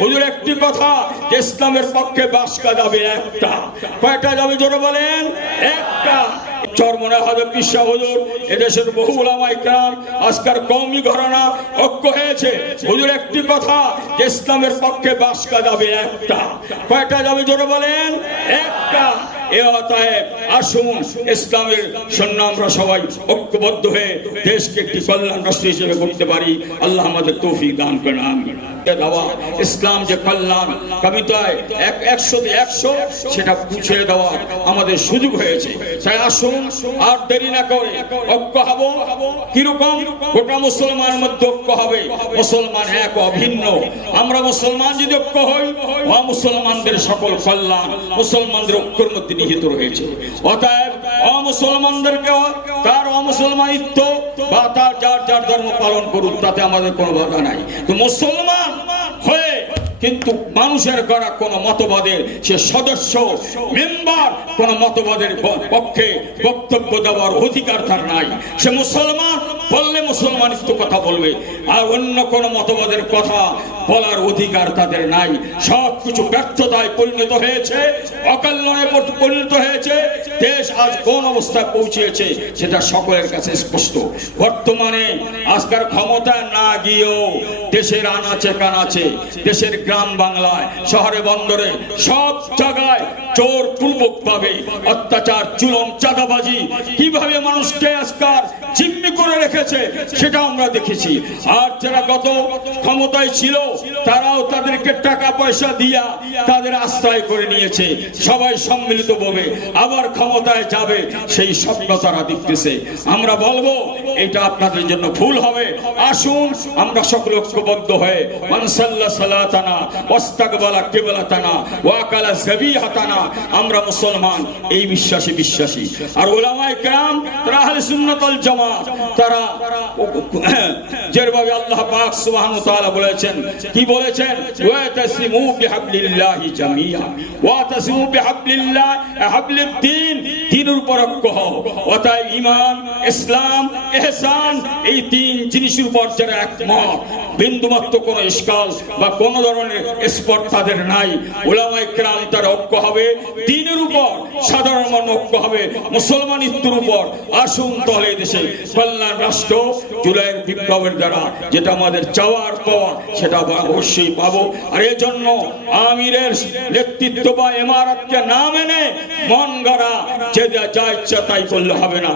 হুজুর, একটি কথা, যে ইসলামের পক্ষে বাসকা যাবে একটা। কয়টা যাবে জোরে বলেন? একটা। চরমনে হজরত বিশ্বাস হুজুর, এদেশের বহু ওলামা ইকরাম আজকার কৌমি ঘরানা ঐক্য হয়েছে। হুজুর, একটি কথা, যে ইসলামের পক্ষে বাসকা যাবে একটা। কয়টা যাবে জোরে বলেন? একটা। এ আসুন, ইসলামের আমরা সবাই ঐক্যবদ্ধ হয়ে দেশকে একটি কল্যাণ রাষ্ট্র হিসেবে করতে পারি। আল্লাহ আমাদের তৌফিক দান ইসলাম যে কল্যাণ, কবিতায় এক একশো একশো, সেটা পুছিয়ে আমাদের সুযোগ হয়েছে। তাই আসুন, আর দেরি না করে ঐক্য হব। কীরকম? গোটা মুসলমানের মধ্যে ঐক্য হবে। মুসলমান এক অভিন্ন। আমরা মুসলমান যদি ঐক্য হই মুসলমানদের সকল কল্যাণ, মুসলমানদের ঐক্যের মধ্যে নিহিত রয়েছে। অতএব, অমুসলমানদেরকে তার অমুসলমানিত্ব বা তার যার যার ধর্ম পালন করুক, তাতে আমাদের কোনো বাধা নাই। তো মুসলমান হয়ে কিন্তু মানুষের করা কোন মতবাদের সে সদস্য, মেম্বার কোন মতবাদের পক্ষে বক্তব্য দেওয়ার অধিকার তার নাই। সে মুসলমান বললে মুসলমানিত্ব কথা বলবে, আর অন্য কোন মতবাদের কথা বলার অধিকার তাদের নাই। সব কিছু ব্যর্থতায় পরিণত হয়েছে অকল্যাণে পরিণত হয়েছে। দেশ আজ কোন অবস্থায় পৌঁছেছে সেটা সকলের কাছে স্পষ্ট। বর্তমানে আজকার ক্ষমতা না গিয়েও দেশের আনাচে কানাচে, দেশের গ্রাম বাংলায়, শহরে বন্দরে, সব জায়গায় চোর পূর্বক পাবে অত্যাচার, চুলন, চাঁদাবাজি, কীভাবে মানুষকে আজকার রেখেছে সেটা আমরা দেখেছি। আর যারা গত ক্ষমতায় ছিল তারাও তাদেরকে টাকা পয়সা দিয়া তাদের আশ্রয় করে নিয়েছে। সবাই সম্মিলিত ভাবে আবার ক্ষমতায় যাবে, সেই স্বপ্ন তারা দেখতেছে। আমরা বলব, এটা আপনাদের জন্য ভুল হবে। আসুন, আমরা সকল ঐক্যবদ্ধ হয়ে মানসাল্লাহ সালাতানা, ওয়াস্তাকবালা কিবলাতানা ওয়াকালা যাবিহাতানা আমরা মুসলমান, এই বিশ্বাসী বিশ্বাসী। আর ওলামায়ে কেরাম, তারা আহলে সুন্নাত ওয়াল জামাত, তারা যেভাবে আল্লাহ পাক সুবহানাহু ওয়া তাআলা বলেছেন, কি বলেছেন ওয়া তাসিমু বিহাবলিল্লাহি জামিয়া ওয়া তাসিমু বিহাবলিল্লাহ হাবলিদ ঐক্য হও। অতএব ঈমান, ইসলাম ইহসান এই তিন জিনিসের উপর যারা একমত, বিন্দুমাত্র কোনো ইস্কাল বা কোন ধরনের স্পট তাদের নাই। ওলামায়ে কেরাম তারা ঐক্য হবে দ্বীনের উপর সাধারণ মানুষ ঐক্য হবে মুসলমানিত্বের উপর। আসুন তাহলে দেশে কল্যাণ রাষ্ট্র জুলাইয়ের বিপ্লবের দ্বারা, যেটা আমাদের চাওয়ার পাওয়া সেটা অবশ্যই পাবো। আর এই জন্য আমিরের নেতৃত্ব বা এমারতকে না মেনে মন গড়া যে যা ইচ্ছা তাই করলে হবে না।